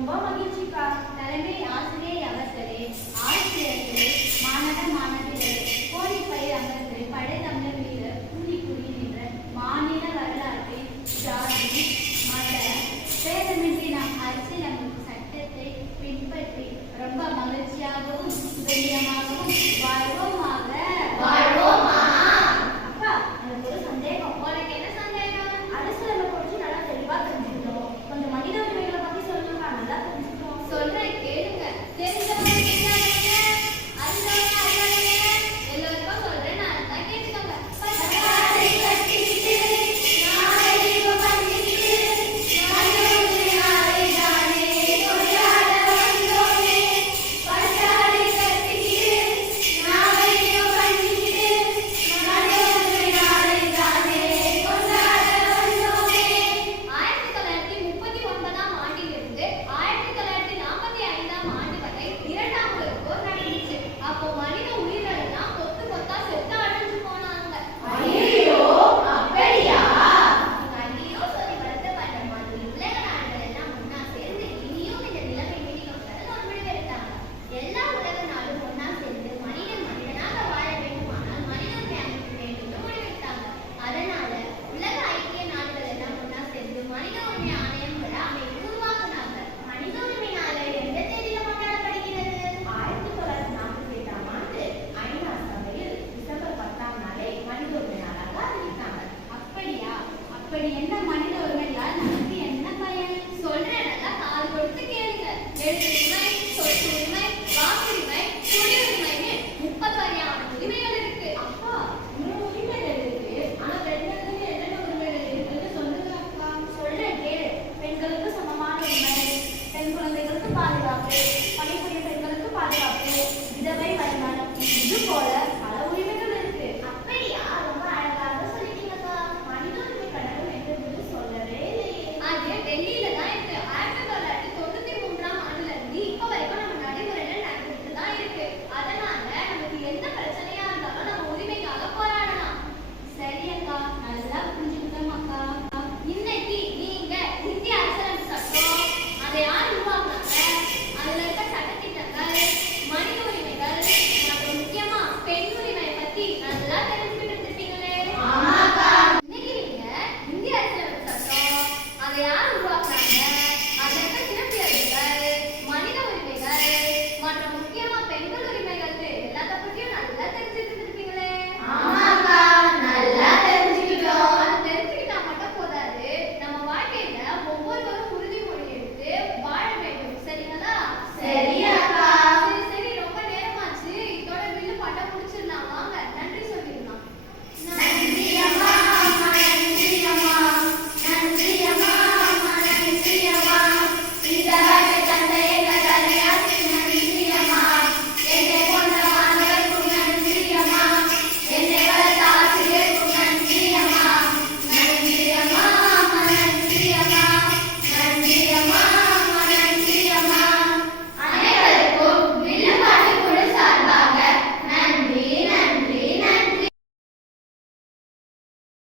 ரொம்ப மகிழ்ச்சிக்கா. தலைமை ஆசிரியை அவர்களே, ஆசிரியர்களே, மாணவ மாணவியர்களே, கோடிப்பயிர் அமர்ந்து படை தமிழர் மீது கூலி நின்ற மாநில வரலாற்றில் ஜாதி மத பேதமின்றி நாம் அரசியலமைப்பு சட்டத்தை பின்பற்றி ரொம்ப மகிழ்ச்சியாகவும் வெள்ளியமாகவும் வாழ்வோமாக. அக்கா, எனக்கு ஒரு சந்தேகம். உனக்கு என்ன சந்தேகம்? அரசியலமைப்பை பற்றி நல்லா தெளிவா தெரிஞ்சுக்கிட்டோம். கொஞ்சம் மனித உரிமைகளை பத்தி சொல்லுங்க, நல்லா தெரிஞ்சுக்கிட்டோம். சொல்றேன் கேளுங்க. தெரிஞ்சவங்க தெரியாதவங்க, அறிந்தவங்க அறியாதவங்க எல்லாருக்கும் சொல்றேன், நான் தான் கேட்டுக்கோங்க. பட்டாடை கட்டிக்கிட்டு நாளைக்கு பண்ணிக்கிட்டு நாளை தானே கொண்டாட வந்தோமே. பட்டாடை கட்டிக்கிட்டு நாளைக்கு பண்ணிக்கிட்டு நாளை தானே கொண்டாட வந்தோமே. 1939ஆம் ஆண்டிலிருந்து 1945ஆம் ஆண்டு வரை இரண்டாம் உலகப் போர் நடந்துச்சு. அப்போ மனித உயிர்கள் எல்லாம் கொத்து கொத்தா செத்து அழிஞ்சு போனாங்க. ஐயோ, அப்படியா? ஐயோ சொல்லி வருத்தப்பட்ட மாதிரி உலக நாடுகள் எல்லாம் ஒன்னா சேர்ந்து இனியும் இந்த நிலைமை நீடிக்கக்கூடாது ஒரு முடிவெடுத்தாங்க. எல்லா உலக நாடும் ஒன்னா சேர்ந்து மனிதன் மனிதனாக வாழ வேண்டுமானால் மனித உரிமை அமைக்க வேண்டும் முடிவெடுத்தாங்க. அதனால உலக ஐக்கிய நாடுகள் எல்லாம் ஒன்னா சேர்ந்து மனித உரிமை ஆணையங்களை உருவாக்குனாங்க. மனித உரிமை நாள் எந்த தேதியில கொண்டாடப்படுகிறது? 1948ஆம் ஆண்டு ஐநா சபையில் டிசம்பர் 10ஆம் நாளை மனித உரிமை நாளாக அறிவித்தாங்க. அப்படியா? அப்படி என்ன மனித